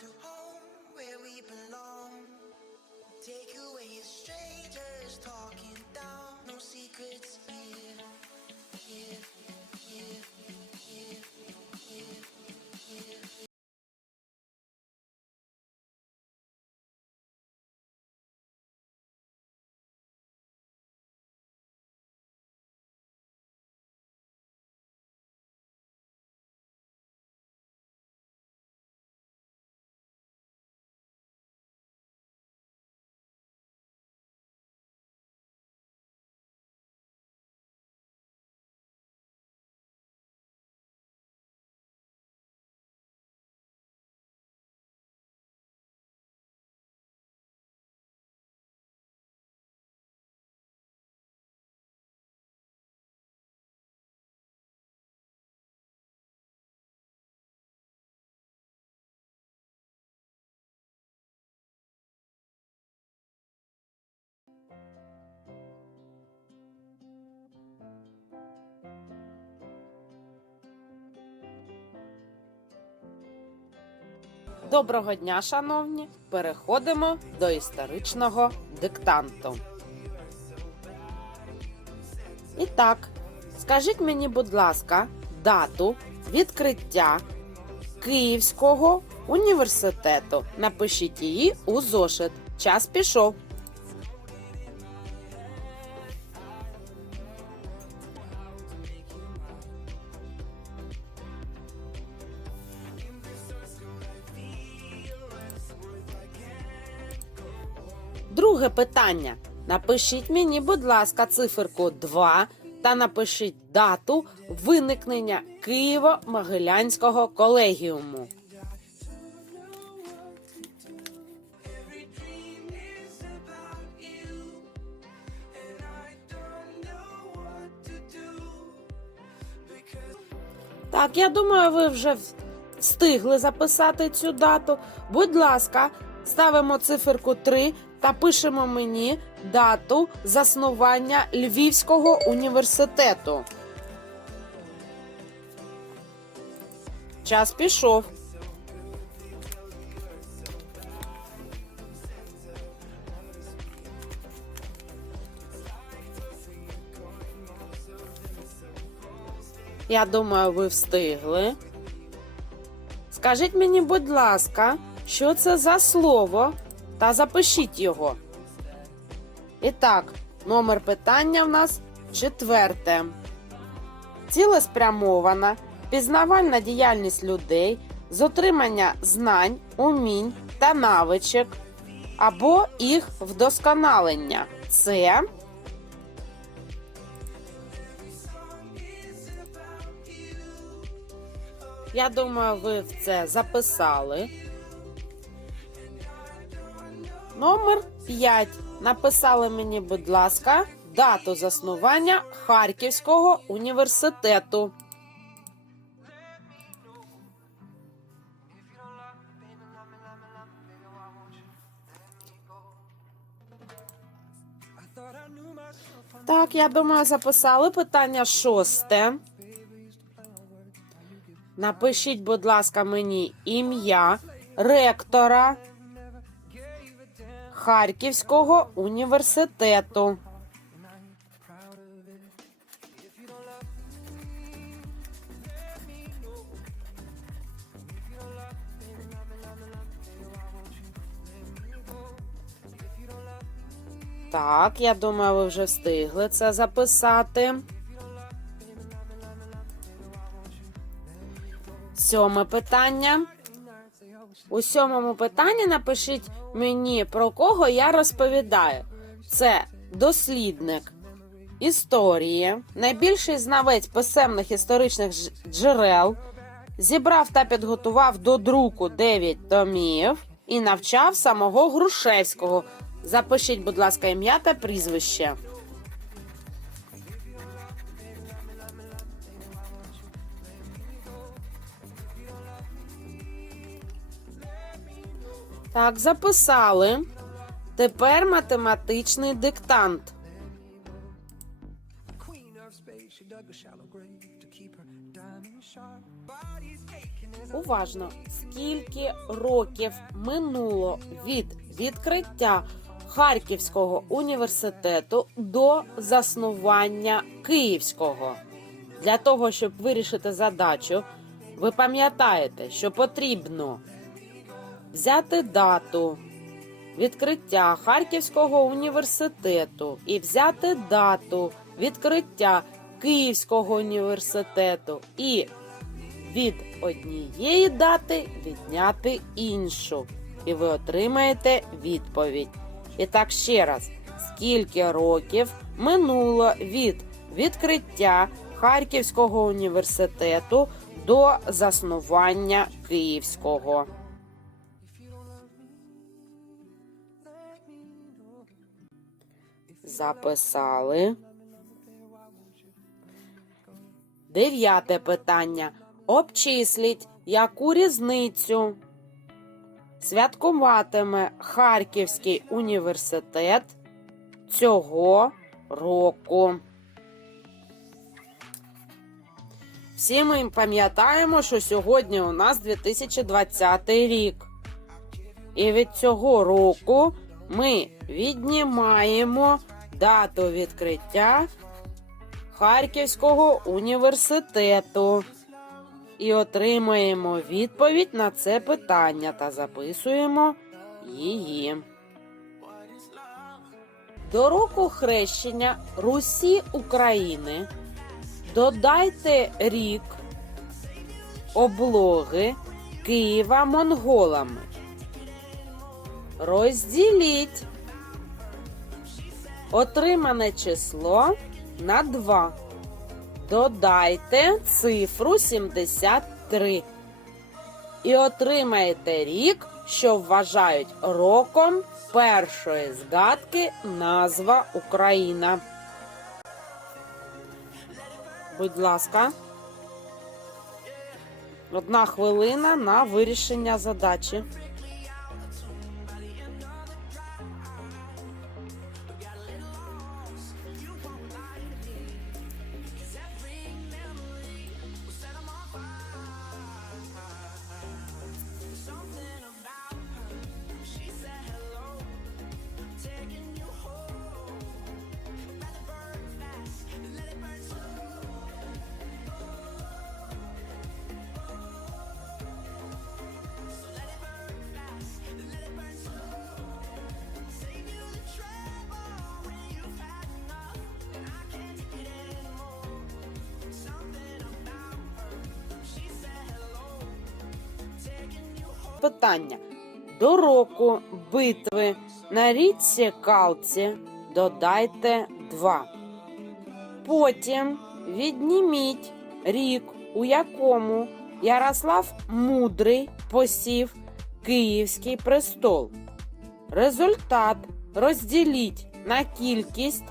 too hard. Доброго дня, шановні! Переходимо до історичного диктанту. І так, скажіть мені, будь ласка, дату відкриття Київського університету. Напишіть її у зошит. Час пішов. Друге питання. Напишіть мені, будь ласка, циферку 2 та напишіть дату виникнення Києво-Могилянського колегіуму. Так, я думаю, ви вже встигли записати цю дату. Будь ласка, ставимо циферку 3 та пишемо мені дату заснування Львівського університету. Час пішов. Я думаю, ви встигли. Скажіть мені, будь ласка, що це за слово, та запишіть його. І так, номер питання в нас четверте. Цілеспрямована, пізнавальна діяльність людей з отримання знань, умінь та навичок або їх вдосконалення. Це Я думаю, ви в це записали. Номер 5. Написали мені, будь ласка, дату заснування Харківського університету. Так, я думаю, записали питання шосте. Напишіть, будь ласка, мені ім'я ректора Харківського університету. Так, я думаю, ви вже встигли це записати. Сьоме питання. У сьомому питанні напишіть мені, про кого я розповідаю. Це дослідник історії, найбільший знавець писемних історичних джерел, зібрав та підготував до друку 9 томів і навчав самого Грушевського. Запишіть, будь ласка, ім'я та прізвище. Так, записали. Тепер математичний диктант. Уважно, скільки років минуло від відкриття Харківського університету до заснування Київського? Для того, щоб вирішити задачу, ви пам'ятаєте, що потрібно взяти дату відкриття Харківського університету і взяти дату відкриття Київського університету і від однієї дати відняти іншу. І ви отримаєте відповідь. І так ще раз: скільки років минуло від відкриття Харківського університету до заснування Київського? Записали. Дев'яте питання. Обчисліть, яку різницю святкуватиме Харківський університет цього року. Всі ми пам'ятаємо, що сьогодні у нас 2020 рік. І від цього року ми віднімаємо дату відкриття Харківського університету і отримаємо відповідь на це питання та записуємо її. До року хрещення Русі України додайте рік облоги Києва монголами. Розділіть отримане число на 2. Додайте цифру 73 і отримаєте рік, що вважають роком першої згадки назва Україна. Будь ласка, одна хвилина на вирішення задачі. Питання. До року битви на річці Калці додайте 2. Потім відніміть рік, у якому Ярослав Мудрий посів Київський престол. Результат розділіть на кількість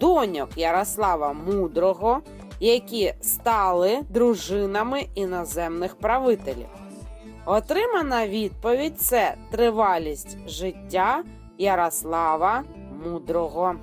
доньок Ярослава Мудрого, які стали дружинами іноземних правителів. Отримана відповідь це тривалість життя Ярослава Мудрого.